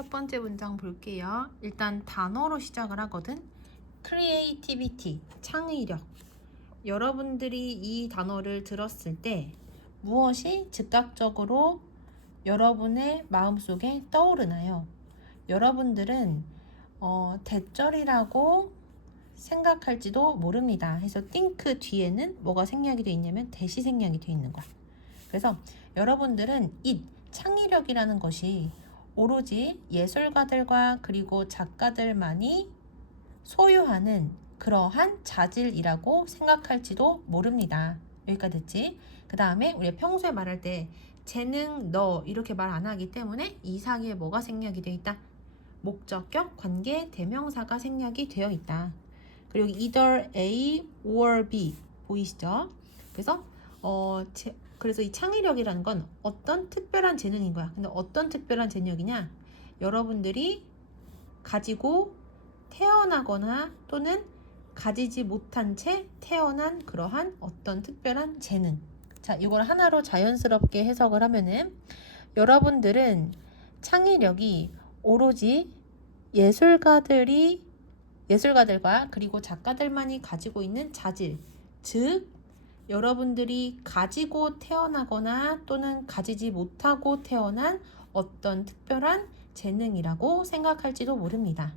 첫 번째 문장 볼게요. 일단 단어로 시작을 하거든. creativity, 창의력. 여러분들이 이 단어를 들었을 때 무엇이 즉각적으로 여러분의 마음속에 떠오르나요? 여러분들은 대절이라고 생각할지도 모릅니다. 해서 think 뒤에는 뭐가 생략이 되어 있냐면 대시 생략이 되어 있는 거야. 그래서 여러분들은 창의력이라는 것이 오로지 예술가들과 그리고 작가들만이 소유하는 그러한 자질이라고 생각할지도 모릅니다. 여기까지 됐지? 그 다음에 우리 평소에 말할 때 재능, 너 이렇게 말 안 하기 때문에 이 사이에 뭐가 생략이 되어 있다? 목적격, 관계, 대명사가 생략이 되어 있다. 그리고 either A or B 보이시죠? 그래서 이 창의력이라는 건 어떤 특별한 재능인 거야. 근데 어떤 특별한 재능이냐? 여러분들이 가지고 태어나거나 또는 가지지 못한 채 태어난 그러한 어떤 특별한 재능. 자, 이걸 하나로 자연스럽게 해석을 하면은 여러분들은 창의력이 오로지 예술가들과 그리고 작가들만이 가지고 있는 자질, 즉 여러분들이 가지고 태어나거나 또는 가지지 못하고 태어난 어떤 특별한 재능이라고 생각할지도 모릅니다.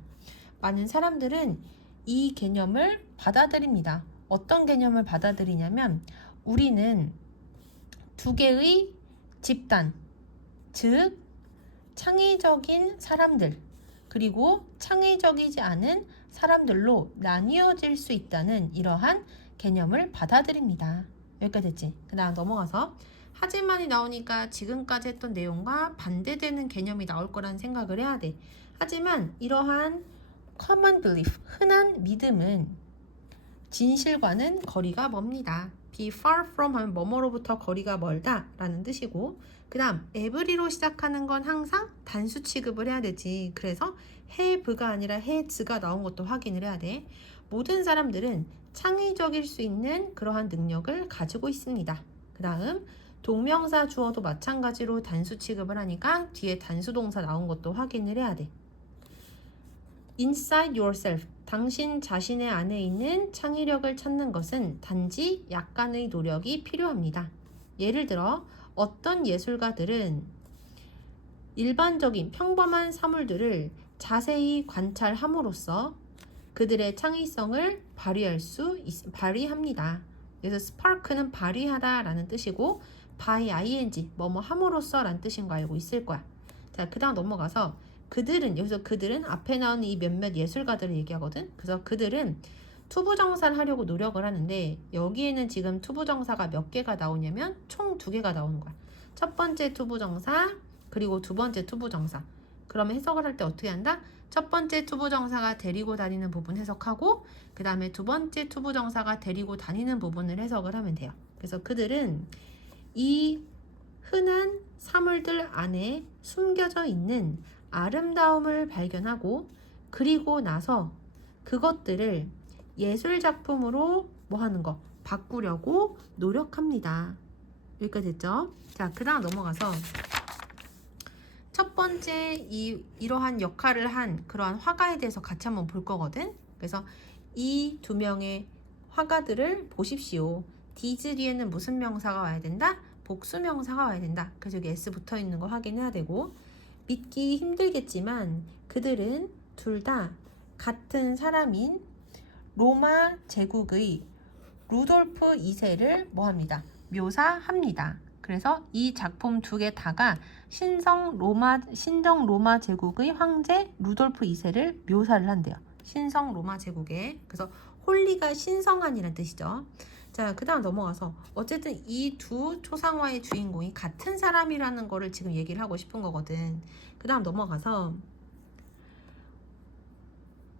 많은 사람들은 이 개념을 받아들입니다. 어떤 개념을 받아들이냐면 우리는 두 개의 집단, 즉 창의적인 사람들 그리고 창의적이지 않은 사람들로 나뉘어질 수 있다는 이러한 개념을 받아들입니다. 여기까지 됐지? 그 다음 넘어가서 하지만이 나오니까 지금까지 했던 내용과 반대되는 개념이 나올 거라는 생각을 해야 돼. 하지만 이러한 common belief, 흔한 믿음은 진실과는 거리가 멉니다. be far from 하면 뭐뭐로부터 거리가 멀다 라는 뜻이고, 그 다음 every로 시작하는 건 항상 단수 취급을 해야 되지. 그래서 have가 아니라 has가 나온 것도 확인을 해야 돼. 모든 사람들은 창의적일 수 있는 그러한 능력을 가지고 있습니다. 그 다음 동명사 주어도 마찬가지로 단수 취급을 하니까 뒤에 단수 동사 나온 것도 확인을 해야 돼. Inside yourself, 당신 자신의 안에 있는 창의력을 찾는 것은 단지 약간의 노력이 필요합니다. 예를 들어 어떤 예술가들은 일반적인 평범한 사물들을 자세히 관찰함으로써 그들의 창의성을 발휘합니다. 그래서 spark는 발휘하다 라는 뜻이고 by ing, 뭐뭐 함으로써 라는 뜻인 거 알고 있을 거야. 자, 그 다음 넘어가서 여기서 그들은 앞에 나오는 이 몇몇 예술가들을 얘기하거든. 그래서 그들은 투부정사를 하려고 노력을 하는데 여기에는 지금 투부정사가 몇 개가 나오냐면 총 2개가 나오는 거야. 첫 번째 투부정사 그리고 두 번째 투부정사. 그러면 해석을 할 때 어떻게 한다? 첫 번째 투부정사가 데리고 다니는 부분 해석하고 그 다음에 두 번째 투부정사가 데리고 다니는 부분을 해석을 하면 돼요. 그래서 그들은 이 흔한 사물들 안에 숨겨져 있는 아름다움을 발견하고 그리고 나서 그것들을 예술작품으로 바꾸려고 노력합니다. 여기까지 됐죠? 자, 그 다음 넘어가서 첫 번째 이러한 역할을 한 그러한 화가에 대해서 같이 한번 볼 거거든. 그래서 이 2명의 화가들을 보십시오. these 뒤에는 무슨 명사가 와야 된다? 복수 명사가 와야 된다. 그래서 여기 s 붙어 있는 거 확인해야 되고, 믿기 힘들겠지만 그들은 둘 다 같은 사람인 로마 제국의 루돌프 2세를 뭐합니다? 묘사합니다. 그래서 이 작품 2개 다가 신정 로마 제국의 황제 루돌프 2세를 묘사를 한대요. 신성 로마 제국에. 그래서 홀리가 신성한이라는 뜻이죠. 자, 그 다음 넘어가서 어쨌든 이 두 초상화의 주인공이 같은 사람이라는 거를 지금 얘기를 하고 싶은 거거든. 그 다음 넘어가서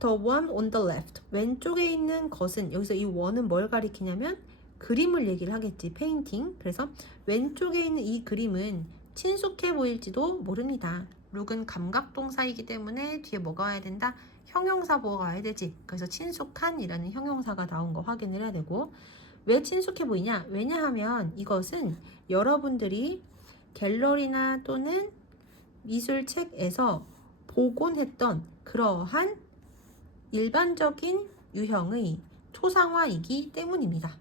The one on the left, 왼쪽에 있는 것은, 여기서 이 one은 뭘 가리키냐면 그림을 얘기를 하겠지. 페인팅. 그래서 왼쪽에 있는 이 그림은 친숙해 보일지도 모릅니다. 룩은 감각동사이기 때문에 뒤에 뭐가 와야 된다? 형용사 보어가 와야 되지. 그래서 친숙한이라는 형용사가 나온 거 확인을 해야 되고, 왜 친숙해 보이냐? 왜냐하면 이것은 여러분들이 갤러리나 또는 미술책에서 복원했던 그러한 일반적인 유형의 초상화이기 때문입니다.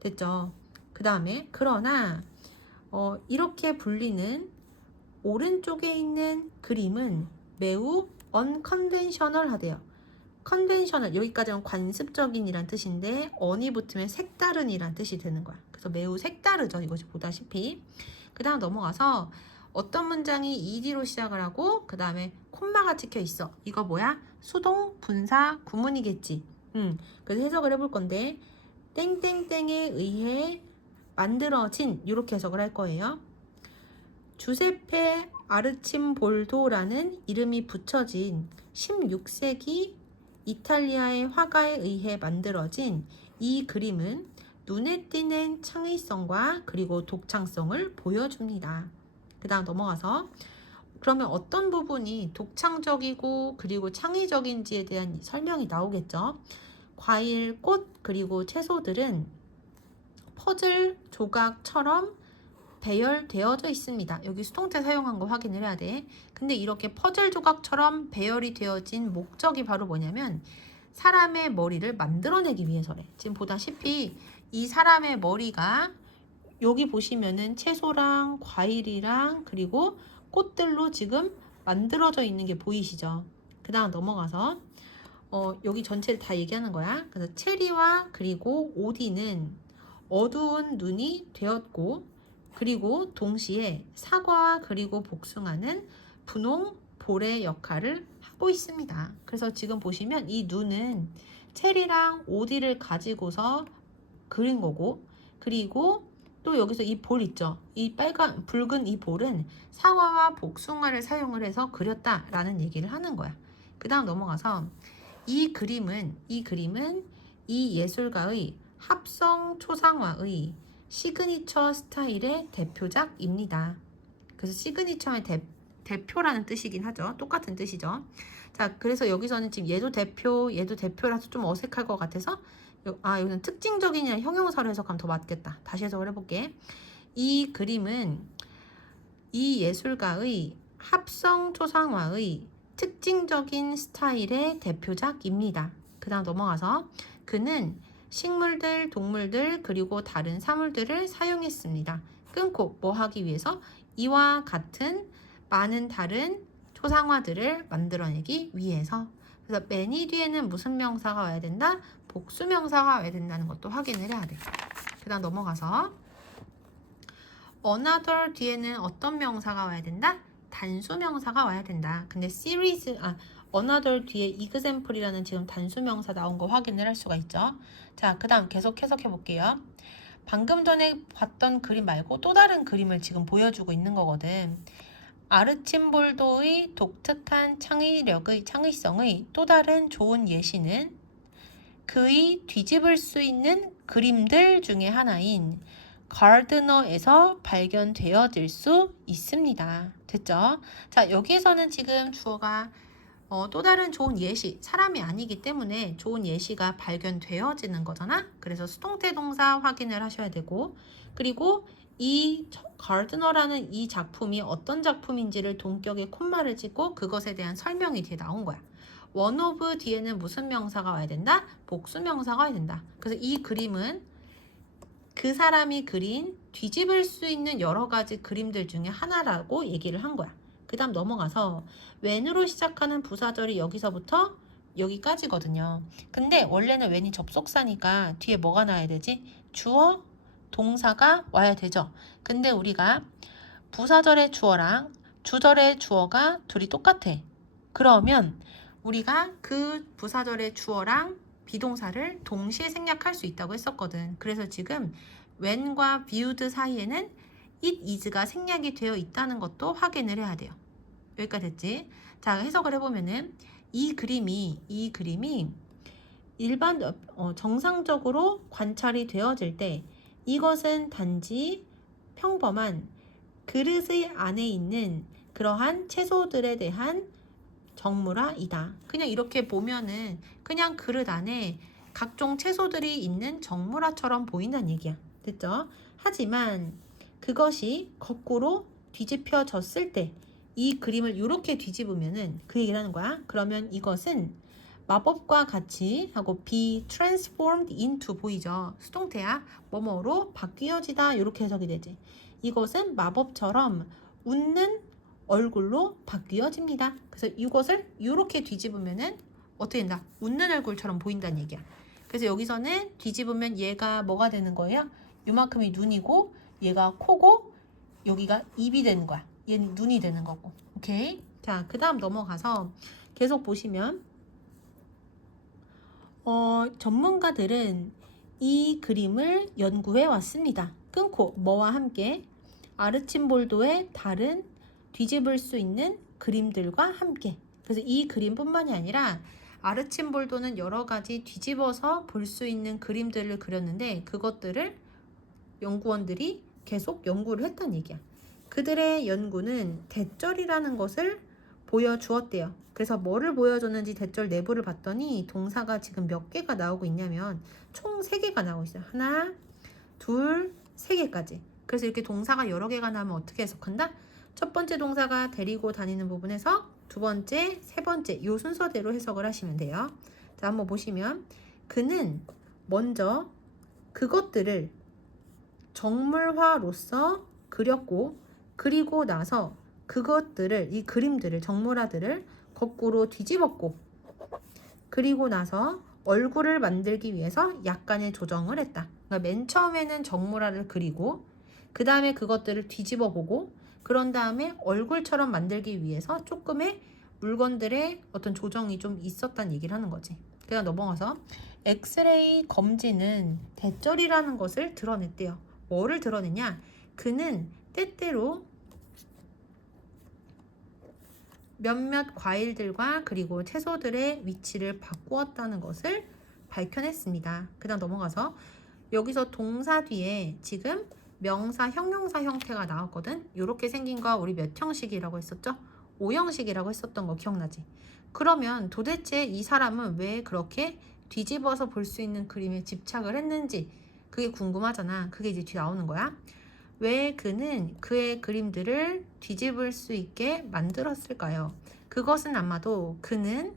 됐죠? 그 다음에 그러나 이렇게 불리는 오른쪽에 있는 그림은 매우 unconventional하대요. 컨벤셔널, 여기까지는 관습적인이란 뜻인데 on이 붙으면 색다른이란 뜻이 되는 거야. 그래서 매우 색다르죠. 이것이 보다시피. 그 다음 넘어가서 어떤 문장이 ed로 시작을 하고 그 다음에 콤마가 찍혀 있어. 이거 뭐야? 수동 분사 구문이겠지. 그래서 해석을 해볼 건데 땡땡땡에 의해 만들어진 이렇게 해석을 할 거예요. 주세페 아르침볼도라는 이름이 붙여진 16세기 이탈리아의 화가에 의해 만들어진 이 그림은 눈에 띄는 창의성과 그리고 독창성을 보여줍니다. 그 다음 넘어가서 그러면 어떤 부분이 독창적이고 그리고 창의적인지에 대한 설명이 나오겠죠. 과일, 꽃, 그리고 채소들은 퍼즐 조각처럼 배열되어져 있습니다. 여기 수동태 사용한 거 확인을 해야 돼. 근데 이렇게 퍼즐 조각처럼 배열이 되어진 목적이 바로 뭐냐면 사람의 머리를 만들어내기 위해서래. 지금 보다시피 이 사람의 머리가 여기 보시면은 채소랑 과일이랑 그리고 꽃들로 지금 만들어져 있는 게 보이시죠? 그 다음 넘어가서 여기 전체를 다 얘기하는 거야. 그래서 체리와 그리고 오디는 어두운 눈이 되었고 그리고 동시에 사과와 그리고 복숭아는 분홍 볼의 역할을 하고 있습니다. 그래서 지금 보시면 이 눈은 체리랑 오디를 가지고서 그린 거고 그리고 또 여기서 이 볼 있죠. 이 빨간 붉은 이 볼은 사과와 복숭아를 사용을 해서 그렸다라는 얘기를 하는 거야. 그 다음 넘어가서 이 그림은 이 예술가의 합성 초상화의 시그니처 스타일의 대표작입니다. 그래서 시그니처의 대표라는 뜻이긴 하죠. 똑같은 뜻이죠. 자, 그래서 여기서는 지금 얘도 대표라서 좀 어색할 것 같아서 여기는 특징적인이나 형용사로 해석하면 더 맞겠다. 다시 해석을 해볼게. 이 그림은 이 예술가의 합성 초상화의 특징적인 스타일의 대표작입니다. 그 다음 넘어가서 그는 식물들, 동물들, 그리고 다른 사물들을 사용했습니다. 끊고 뭐 하기 위해서? 이와 같은 많은 다른 초상화들을 만들어내기 위해서. 그래서 many 뒤에는 무슨 명사가 와야 된다? 복수 명사가 와야 된다는 것도 확인을 해야 돼. 그 다음 넘어가서 another 뒤에는 어떤 명사가 와야 된다? 단수 명사가 와야 된다. 근데 another 뒤에 example이라는 지금 단수 명사 나온 거 확인을 할 수가 있죠. 자, 그 다음 계속 해석해 볼게요. 방금 전에 봤던 그림 말고 또 다른 그림을 지금 보여주고 있는 거거든. 아르침볼도의 독특한 창의성의 또 다른 좋은 예시는 그의 뒤집을 수 있는 그림들 중에 하나인 가르드너에서 발견되어질 수 있습니다. 됐죠? 자, 여기에서는 지금 주어가 또 다른 좋은 예시, 사람이 아니기 때문에 좋은 예시가 발견되어지는 거잖아. 그래서 수동태 동사 확인을 하셔야 되고 그리고 이 가르드너라는 이 작품이 어떤 작품인지를 동격에 콤마를 찍고 그것에 대한 설명이 뒤에 나온 거야. one of 뒤에는 무슨 명사가 와야 된다? 복수 명사가 와야 된다. 그래서 이 그림은 그 사람이 그린 뒤집을 수 있는 여러 가지 그림들 중에 하나라고 얘기를 한 거야. 그 다음 넘어가서 when으로 시작하는 부사절이 여기서부터 여기까지거든요. 근데 원래는 when이 접속사니까 뒤에 뭐가 나와야 되지? 주어, 동사가 와야 되죠. 근데 우리가 부사절의 주어랑 주절의 주어가 둘이 똑같아. 그러면 우리가 그 부사절의 주어랑 비동사를 동시에 생략할 수 있다고 했었거든. 그래서 지금 when과 viewed 사이에는 it is가 생략이 되어 있다는 것도 확인을 해야 돼요. 여기까지 됐지? 자, 해석을 해보면은 이 그림이 일반 정상적으로 관찰이 되어질 때 이것은 단지 평범한 그릇의 안에 있는 그러한 채소들에 대한 정물화이다. 그냥 이렇게 보면은 그냥 그릇 안에 각종 채소들이 있는 정물화처럼 보인다는 얘기야. 됐죠? 하지만 그것이 거꾸로 뒤집혀졌을 때 이 그림을 이렇게 뒤집으면은 그 얘기를 하는 거야. 그러면 이것은 마법과 같이 하고 be transformed into 보이죠? 수동태야. 뭐뭐로 바뀌어지다 이렇게 해석이 되지. 이것은 마법처럼 웃는 얼굴로 바뀌어집니다. 그래서 이것을 이렇게 뒤집으면은 어떻게 된다? 웃는 얼굴처럼 보인다는 얘기야. 그래서 여기서는 뒤집으면 얘가 뭐가 되는 거예요? 요만큼이 눈이고 얘가 코고 여기가 입이 되는 거야. 얘는 눈이 되는 거고. 오케이? 자, 그 다음 넘어가서 계속 보시면 전문가들은 이 그림을 연구해 왔습니다. 끊고 뭐와 함께 아르침볼도의 다른 뒤집을 수 있는 그림들과 함께. 그래서 이 그림뿐만이 아니라 아르침볼도는 여러 가지 뒤집어서 볼 수 있는 그림들을 그렸는데 그것들을 연구원들이 계속 연구를 했다는 얘기야. 그들의 연구는 대절이라는 것을 보여주었대요. 그래서 뭐를 보여줬는지 대절 내부를 봤더니 동사가 지금 몇 개가 나오고 있냐면 총 3개가 나오고 있어요. 하나, 둘, 3개까지. 그래서 이렇게 동사가 여러 개가 나오면 어떻게 해석한다? 첫 번째 동사가 데리고 다니는 부분에서 두 번째, 세 번째 이 순서대로 해석을 하시면 돼요. 자, 한번 보시면 그는 먼저 그것들을 정물화로서 그렸고 그리고 나서 그것들을 이 그림들을 정물화들을 거꾸로 뒤집었고 그리고 나서 얼굴을 만들기 위해서 약간의 조정을 했다. 그러니까 맨 처음에는 정물화를 그리고 그 다음에 그것들을 뒤집어 보고 그런 다음에 얼굴처럼 만들기 위해서 조금의 물건들의 어떤 조정이 좀 있었다는 얘기를 하는 거지. 그냥 넘어가서 엑스레이 검진은 대절이라는 것을 드러냈대요. 뭐를 드러내냐? 그는 때때로 몇몇 과일들과 그리고 채소들의 위치를 바꾸었다는 것을 밝혀냈습니다. 그 다음 넘어가서 여기서 동사 뒤에 지금 명사, 형용사 형태가 나왔거든. 이렇게 생긴 거 우리 몇 형식이라고 했었죠? 5형식이라고 했었던 거 기억나지? 그러면 도대체 이 사람은 왜 그렇게 뒤집어서 볼 수 있는 그림에 집착을 했는지 그게 궁금하잖아. 그게 이제 뒤 나오는 거야. 왜 그는 그의 그림들을 뒤집을 수 있게 만들었을까요? 그것은 아마도 그는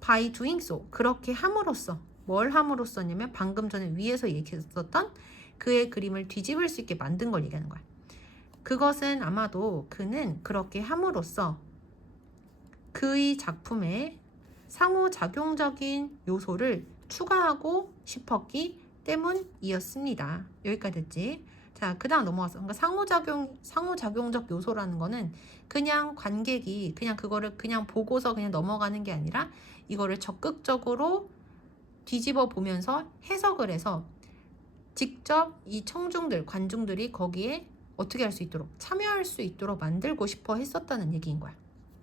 by doing so 그렇게 함으로써 뭘 함으로써냐면 방금 전에 위에서 얘기했었던 그의 그림을 뒤집을 수 있게 만든 걸 얘기하는 거야. 그것은 아마도 그는 그렇게 함으로써 그의 작품에 상호작용적인 요소를 추가하고 싶었기 때문이었습니다. 여기까지 됐지? 자, 그 다음 넘어가서 그러니까 상호작용적 요소라는 거는 그냥 관객이 그냥 그거를 그냥 보고서 그냥 넘어가는 게 아니라 이거를 적극적으로 뒤집어 보면서 해석을 해서 직접 이 청중들, 관중들이 거기에 어떻게 할 수 있도록 참여할 수 있도록 만들고 싶어 했었다는 얘기인 거야.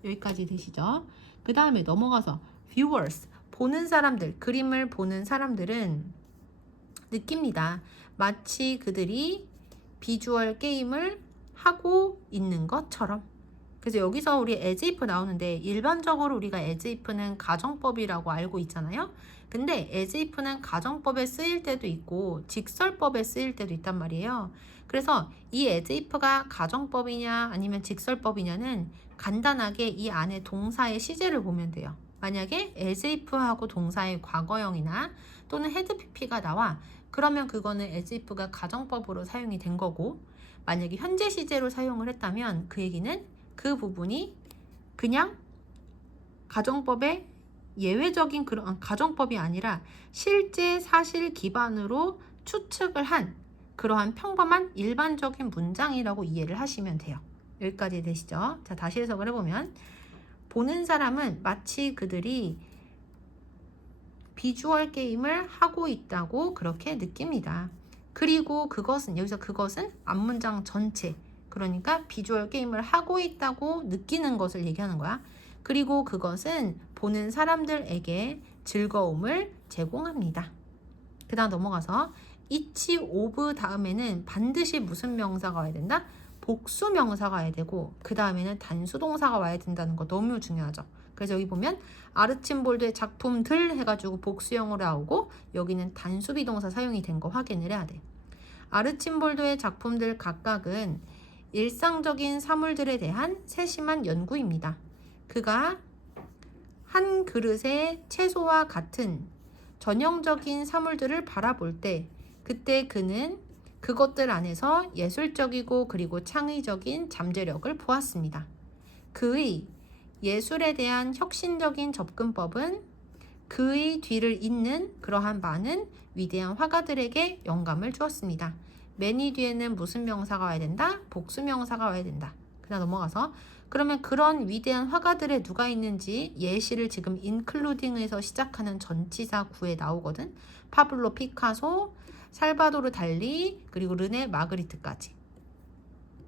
여기까지 되시죠? 그 다음에 넘어가서 viewers, 보는 사람들, 그림을 보는 사람들은 느낍니다. 마치 그들이 비주얼 게임을 하고 있는 것처럼. 그래서 여기서 우리 as if 나오는데 일반적으로 우리가 as if는 가정법이라고 알고 있잖아요. 근데 as if는 가정법에 쓰일 때도 있고 직설법에 쓰일 때도 있단 말이에요. 그래서 이 as if가 가정법이냐 아니면 직설법이냐는 간단하게 이 안에 동사의 시제를 보면 돼요. 만약에 as if하고 동사의 과거형이나 또는 had pp가 나와 그러면 그거는 as if가 가정법으로 사용이 된 거고 만약에 현재 시제로 사용을 했다면 그 얘기는 그 부분이 그냥 가정법의 예외적인 그런 가정법이 아니라 실제 사실 기반으로 추측을 한 그러한 평범한 일반적인 문장이라고 이해를 하시면 돼요. 여기까지 되시죠? 자, 다시 해석을 해보면 보는 사람은 마치 그들이 비주얼 게임을 하고 있다고 그렇게 느낍니다. 그리고 그것은 여기서 그것은 앞문장 전체 그러니까 비주얼 게임을 하고 있다고 느끼는 것을 얘기하는 거야. 그리고 그것은 보는 사람들에게 즐거움을 제공합니다. 그 다음 넘어가서 each of 다음에는 반드시 무슨 명사가 와야 된다? 복수 명사가 와야 되고 그 다음에는 단수 동사가 와야 된다는 거 너무 중요하죠. 그래서 여기 보면 아르침볼드의 작품들 해가지고 복수형으로 나오고 여기는 단수 비동사 사용이 된 거 확인을 해야 돼. 아르침볼드의 작품들 각각은 일상적인 사물들에 대한 세심한 연구입니다. 그가 한 그릇의 채소와 같은 전형적인 사물들을 바라볼 때 그때 그는 그것들 안에서 예술적이고 그리고 창의적인 잠재력을 보았습니다. 그의 예술에 대한 혁신적인 접근법은 그의 뒤를 잇는 그러한 많은 위대한 화가들에게 영감을 주었습니다. many 뒤에는 무슨 명사가 와야 된다? 복수 명사가 와야 된다. 그냥 넘어가서 그러면 그런 위대한 화가들에 누가 있는지 예시를 지금 including에서 시작하는 전치사 구에 나오거든. 파블로 피카소, 살바도르 달리, 그리고 르네 마그리트까지.